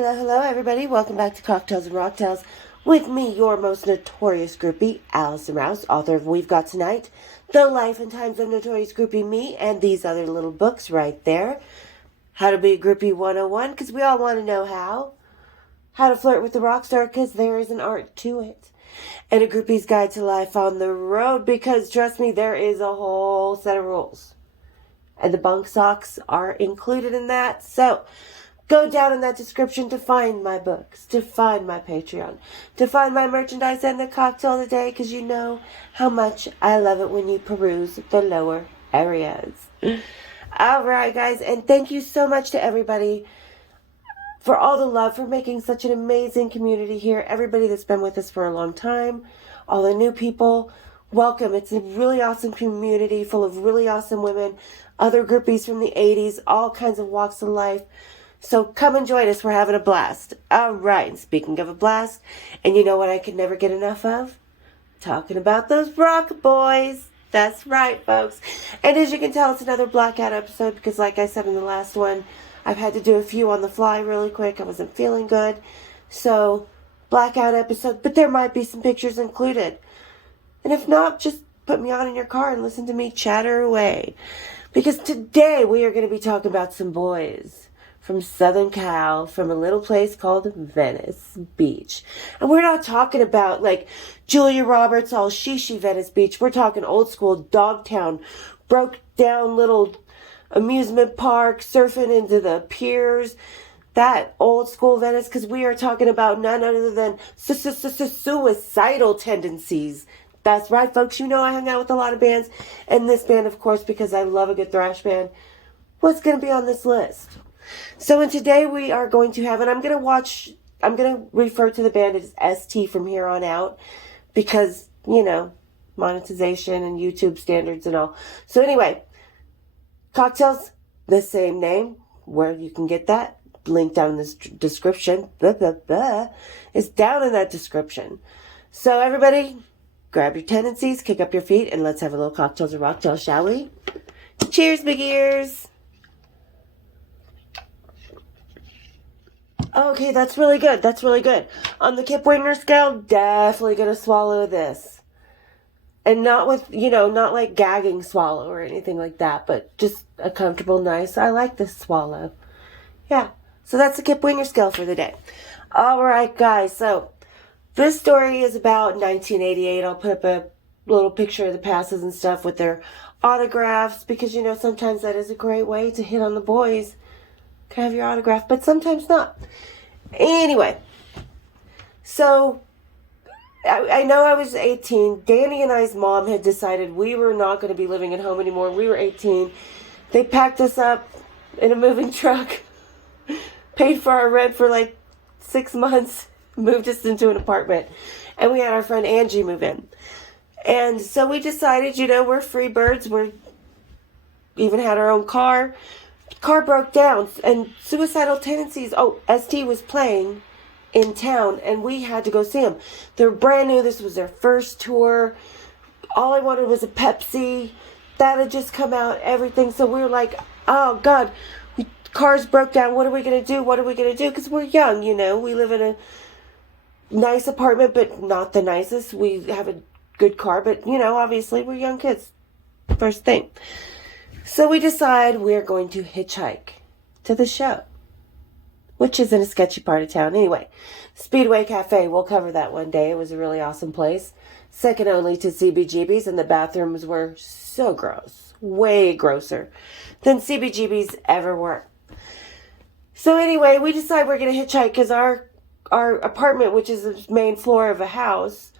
Hello, hello, everybody. Welcome back to Cocktails and Rocktails with me, your most notorious groupie, Allison Rouse, author of We've Got Tonight, The Life and Times of Notorious Groupie Me, and these other little books right there. How to be a Groupie 101, because we all want to know how. How to flirt with the rock star, because there is an art to it. And a groupie's guide to life on the road, because trust me, there is a whole set of rules. And the bunk socks are included in that, so go down in that description to find my books, to find my Patreon, to find my merchandise and the cocktail of the day, because you know how much I love it when you peruse the lower areas. Alright, guys, and thank you so much to everybody for all the love, for making such an amazing community here. Everybody that's been with us for a long time, all the new people, welcome. It's a really awesome community full of really awesome women, other groupies from the 80s, all kinds of walks of life. So come and join us. We're having a blast. All right. And speaking of a blast, and you know what I could never get enough of? Talking about those rock boys. That's right, folks. And as you can tell, it's another blackout episode because like I said in the last one, I've had to do a few on the fly really quick. I wasn't feeling good. So blackout episode, but there might be some pictures included. And if not, just put me on in your car and listen to me chatter away. Because today we are going to be talking about some boys from Southern Cal, from a little place called Venice Beach. And we're not talking about like Julia Roberts, all shishi Venice Beach. We're talking old school Dogtown, broke down little amusement park, surfing into the piers, that old school Venice, because we are talking about none other than suicidal tendencies. That's right, folks. You know I hung out with a lot of bands, and this band, of course, because I love a good thrash band, was going to be on this list. So, and today we are going to have, and I'm going to refer to the band as ST from here on out, because, you know, monetization and YouTube standards and all. So anyway, Cocktails, the same name, where you can get that, link down in this description, is down in that description. So everybody, grab your tendencies, kick up your feet, and let's have a little Cocktails and Rocktails, shall we? Cheers, big ears! Okay, that's really good. That's really good. On the Kip Winger scale, definitely going to swallow this. And not with, you know, not like gagging swallow or anything like that, but just a comfortable, nice, I like this swallow. Yeah, so that's the Kip Winger scale for the day. All right, guys, so this story is about 1988. I'll put up a little picture of the passes and stuff with their autographs, because, you know, sometimes that is a great way to hit on the boys. Can I have your autograph? But sometimes not. Anyway, so I know I was 18. Danny and I's mom had decided we were not going to be living at home anymore. We were 18. They packed us up in a moving truck, paid for our rent for like 6 months, moved us into an apartment, and we had our friend Angie move in. And so we decided, you know, we're free birds. We're even had our own car. Car broke down, and Suicidal Tendencies, ST was playing in town, and we had to go see them. They're brand new. This was their first tour. All I wanted was a Pepsi. That had just come out, everything. So we were like, oh, God, cars broke down. What are we going to do? What are we going to do? Because we're young, you know. We live in a nice apartment, but not the nicest. We have a good car, but, you know, obviously we're young kids. First thing. So we decide we're going to hitchhike to the show, which is in a sketchy part of town. Anyway, Speedway Cafe, we'll cover that one day. It was a really awesome place. Second only to CBGB's, and the bathrooms were so gross. Way grosser than CBGB's ever were. So anyway, we decide we're going to hitchhike because our apartment, which is the main floor of a house,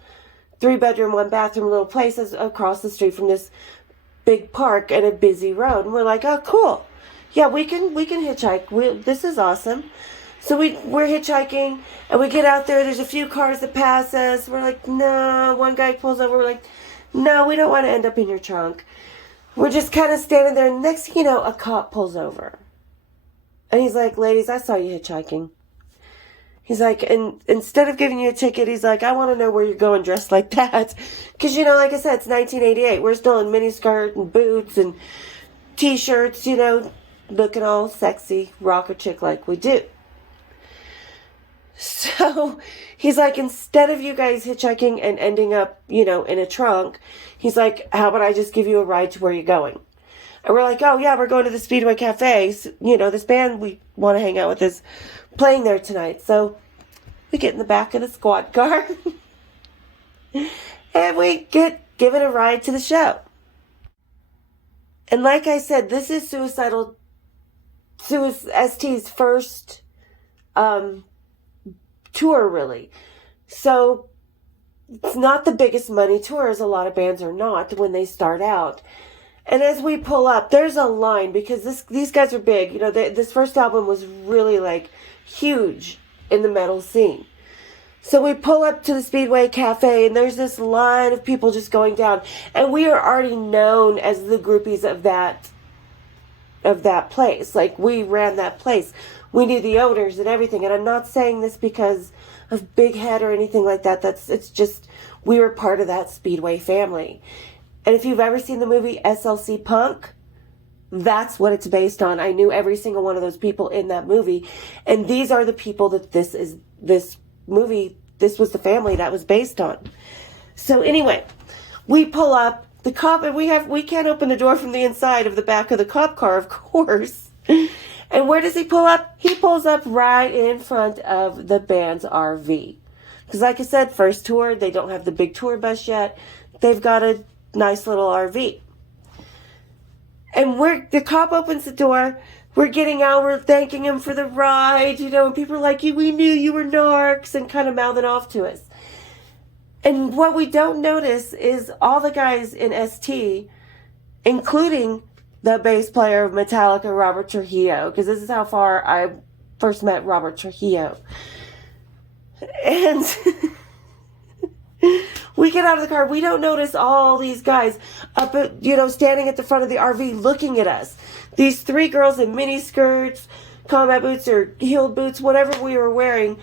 3-bedroom, 1-bathroom little place, is across the street from this big park and a busy road. And we're like, oh, cool. Yeah, we can hitchhike. This is awesome. So we're hitchhiking, and we get out there. There's a few cars that pass us. We're like, no. One guy pulls over. We're like, no, we don't want to end up in your trunk. We're just kind of standing there. Next thing you know, a cop pulls over. And he's like, ladies, I saw you hitchhiking. He's like, and instead of giving you a ticket, he's like, I want to know where you're going dressed like that. Because, you know, like I said, it's 1988. We're still in miniskirt and boots and T-shirts, you know, looking all sexy, rocker chick like we do. So he's like, instead of you guys hitchhiking and ending up, in a trunk, he's like, how about I just give you a ride to where you're going? And we're like, oh yeah, we're going to the Speedway Cafe. So, this band we want to hang out with is playing there tonight. So we get in the back of the squad car and we get given a ride to the show. And like I said, this is ST's first tour, really. So it's not the biggest money tour, as a lot of bands are not when they start out. And as we pull up, there's a line, because these guys are big. This first album was really huge in the metal scene. So we pull up to the Speedway Cafe, and there's this line of people just going down. And we are already known as the groupies of that place. We ran that place. We knew the owners and everything. And I'm not saying this because of Big Head or anything like that. It's just, we were part of that Speedway family. And if you've ever seen the movie SLC Punk, that's what it's based on. I knew every single one of those people in that movie. And these are the people that this movie, this was the family that was based on. So anyway, we pull up, the cop, and we can't open the door from the inside of the back of the cop car, of course. And where does he pull up? He pulls up right in front of the band's RV. Because like I said, first tour, they don't have the big tour bus yet. They've got a nice little RV. And the cop opens the door. We're getting out, we're thanking him for the ride, and people are like, we knew you were narcs, and kind of mouthing off to us. And what we don't notice is all the guys in ST, including the bass player of Metallica, Robert Trujillo, because this is how far I first met Robert Trujillo. And we get out of the car, we don't notice all these guys up at, standing at the front of the RV looking at us. These three girls in mini skirts, combat boots or heeled boots, whatever we were wearing.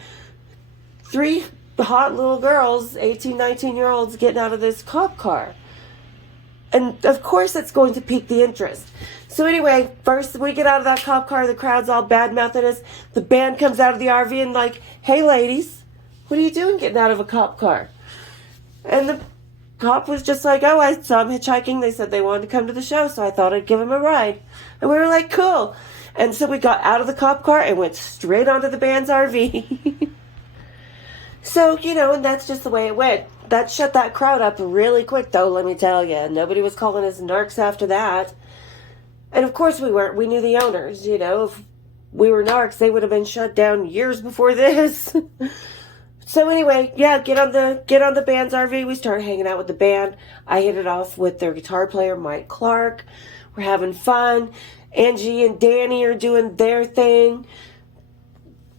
Three hot little girls, 18, 19-year-olds, getting out of this cop car. And of course that's going to pique the interest. So anyway, first we get out of that cop car, the crowd's all bad-mouthing us. The band comes out of the RV and like, hey ladies, what are you doing getting out of a cop car? And the cop was just like, oh, I saw them hitchhiking. They said they wanted to come to the show, so I thought I'd give them a ride. And we were like, cool. And so we got out of the cop car and went straight onto the band's RV. So, and that's just the way it went. That shut that crowd up really quick, though, let me tell you. Nobody was calling us narcs after that. And of course we weren't. We knew the owners, If we were narcs, they would have been shut down years before this. So anyway, yeah, get on the band's RV. We started hanging out with the band. I hit it off with their guitar player, Mike Clark. We're having fun. Angie and Danny are doing their thing,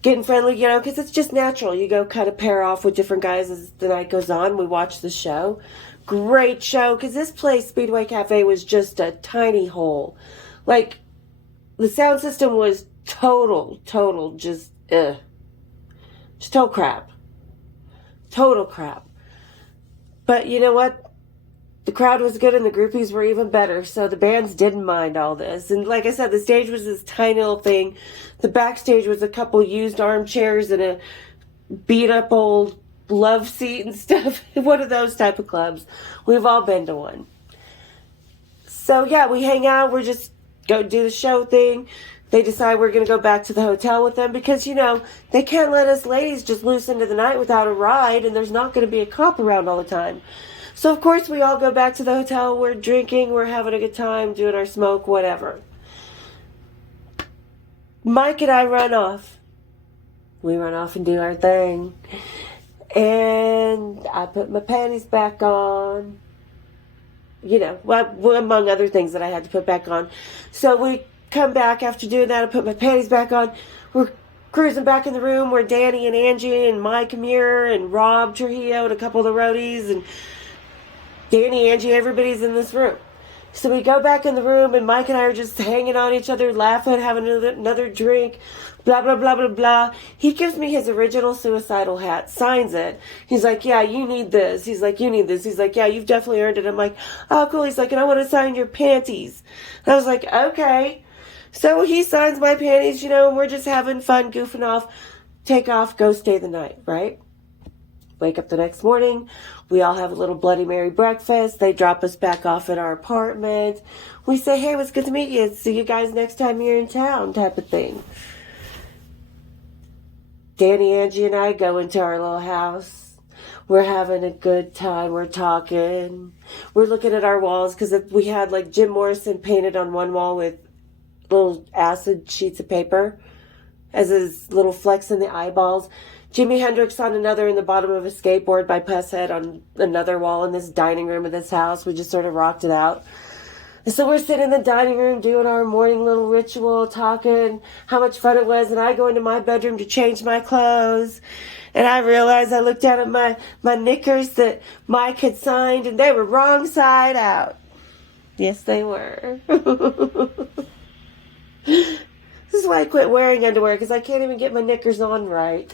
getting friendly, because it's just natural. You go kind of pair off with different guys as the night goes on. We watch the show. Great show, because this place, Speedway Cafe, was just a tiny hole. The sound system was total, just total crap. Total crap. But you know what? The crowd was good and the groupies were even better, so the bands didn't mind all this. And like I said, the stage was this tiny little thing. The backstage was a couple used armchairs and a beat-up old love seat and stuff. One of those type of clubs. We've all been to one. So yeah, we hang out. We're just go do the show thing. They decide we're going to go back to the hotel with them because, they can't let us ladies just loose into the night without a ride, and there's not going to be a cop around all the time. So, of course, we all go back to the hotel. We're drinking. We're having a good time, doing our smoke, whatever. Mike and I run off. We run off and do our thing. And I put my panties back on. Among other things that I had to put back on. So we come back after doing that. I put my panties back on. We're cruising back in the room where Danny and Angie and Mike Amir and Rob Trujillo and a couple of the roadies and Danny, Angie, everybody's in this room. So we go back in the room and Mike and I are just hanging on each other, laughing, having another drink, blah, blah, blah, blah, blah. He gives me his original suicidal hat, signs it. He's like, yeah, you need this. He's like, you need this. He's like, yeah, you've definitely earned it. I'm like, oh, cool. He's like, and I want to sign your panties. And I was like, okay. So he signs my panties, and we're just having fun, goofing off. take off, go stay the night, right? Wake up the next morning. We all have a little Bloody Mary breakfast. They drop us back off at our apartment. We say, hey, it was good to meet you. See you guys next time you're in town, type of thing. Danny, Angie, and I go into our little house. We're having a good time. We're talking. We're looking at our walls because we had like Jim Morrison painted on one wall with little acid sheets of paper as his little flecks in the eyeballs. Jimi Hendrix on another in the bottom of a skateboard by Pusshead on another wall in this dining room of this house. We just sort of rocked it out. And so we're sitting in the dining room doing our morning little ritual, talking how much fun it was. And I go into my bedroom to change my clothes. And I realized I looked down at my knickers that Mike had signed, and they were wrong side out. Yes, they were. This is why I quit wearing underwear, because I can't even get my knickers on right.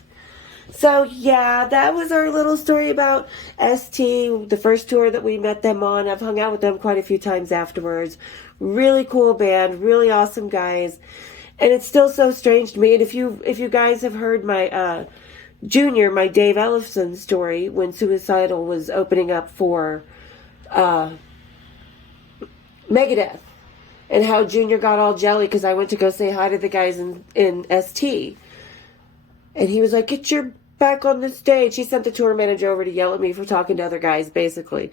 So, yeah, that was our little story about ST, the first tour that we met them on. I've hung out with them quite a few times afterwards. Really cool band, really awesome guys. And it's still so strange to me. And if you guys have heard my Junior, my Dave Ellefson story, when Suicidal was opening up for Megadeth, and how Junior got all jelly because I went to go say hi to the guys in ST. And he was like, get your back on the stage. He sent the tour manager over to yell at me for talking to other guys, basically.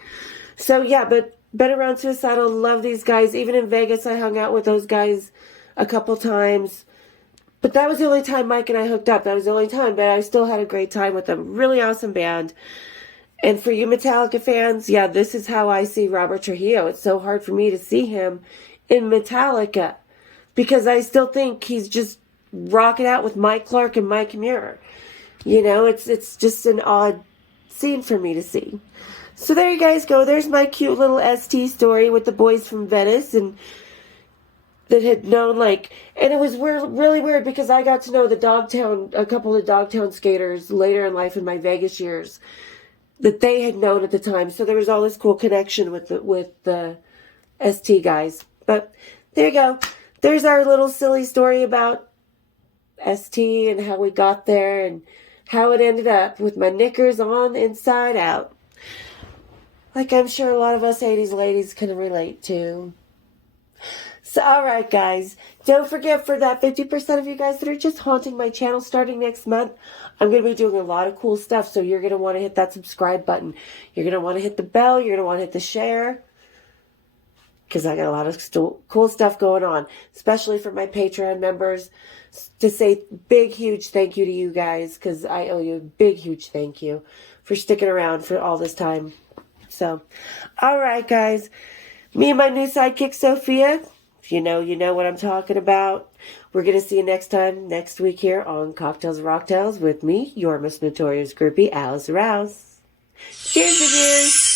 So, yeah, but been around Suicidal, love these guys. Even in Vegas, I hung out with those guys a couple times. But that was the only time Mike and I hooked up. That was the only time, but I still had a great time with them. Really awesome band. And for you Metallica fans, yeah, this is how I see Robert Trujillo. It's so hard for me to see him in Metallica because I still think he's just rocking out with Mike Clark and Mike Muir. You know, it's just an odd scene for me to see. So there you guys go. There's my cute little ST story with the boys from Venice and that had known, like, and it was really weird because I got to know a couple of Dogtown skaters later in life in my Vegas years that they had known at the time. So there was all this cool connection with the ST guys. But there you go. There's our little silly story about ST and how we got there and how it ended up with my knickers on inside out. Like I'm sure a lot of us 80s ladies can relate to. So, all right, guys. Don't forget, for that 50% of you guys that are just haunting my channel starting next month, I'm going to be doing a lot of cool stuff. So you're going to want to hit that subscribe button. You're going to want to hit the bell. You're going to want to hit the share. Because I got a lot of cool stuff going on. Especially for my Patreon members. To say big, huge thank you to you guys. Because I owe you a big, huge thank you for sticking around for all this time. So, all right, guys. Me and my new sidekick, Sophia. If you know what I'm talking about. We're going to see you next week here on Cocktails and Rocktails with me, your most notorious groupie, Alice Rouse. Cheers, my dears.